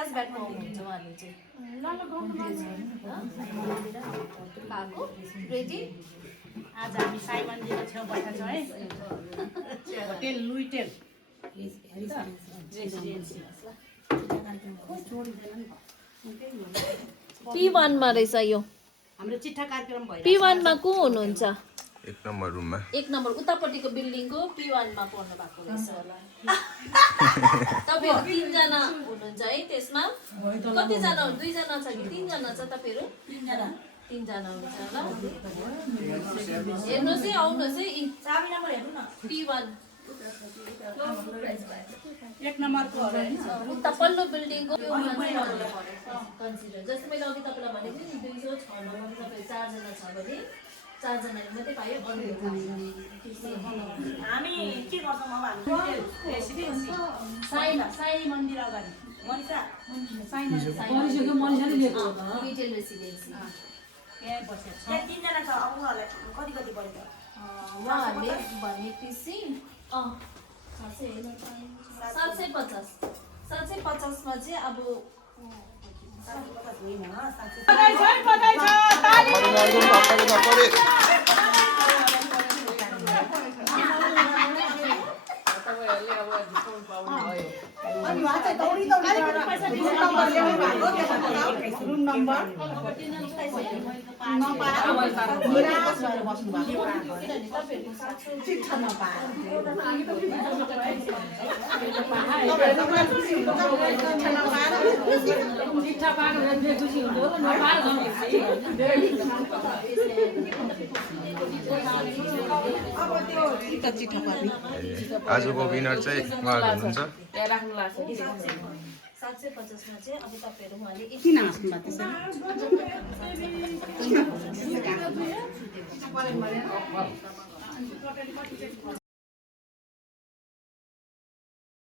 cashback पाउनुहुन्छ उहाँले चाहिँ भएको रेडी आज हामी साई मन्दिरको छेउ बसेका छौँ है होटेल लुइटेल P1 मा रहेछ यो हाम्रो चिठा कार्यक्रम भयो P1 मा को हुनुहुन्छ एक नम्बर रुममा एक नम्बर उतापट्टिको बिल्डिङको P1 मा पर्नु भएको रहेछ तपाईहरु तीन जना हुनुहुन्छ है त्यसमा कति जना हो दुई जना छ कि तीन जना छ तपाईहरु तीन जना हुनुहुन्छ ल हेर्नुस् है आउनुस् है चाबी नम्बर हेर्नु न P1 एक नम्बरको उता पल्लो बिल्डिङको कन्सिडर जस्तै मैले अघि तपाईलाई भनेको नि 206 नम्बर तपाईहरु चार जना छ भने चार जनाले मात्रै पायो हामी के गर्छौँ अब हामी रेसिडेन्सी साई मन्दिर अगाडि रिटेल रेसिडेन्सी त्यहाँ बसेको छ तीनजना छ अब उहाँहरूलाई कति कति पर्छ उहाँहरूले भनेपछि 750 मा चाहिँ अब रुम नम्बर आजको विनर चाहिँ उहाँहरू हुनुहुन्छ 750 मा चाहिँ अब तपाईहरु उहाँले किन हाँस्नु भएको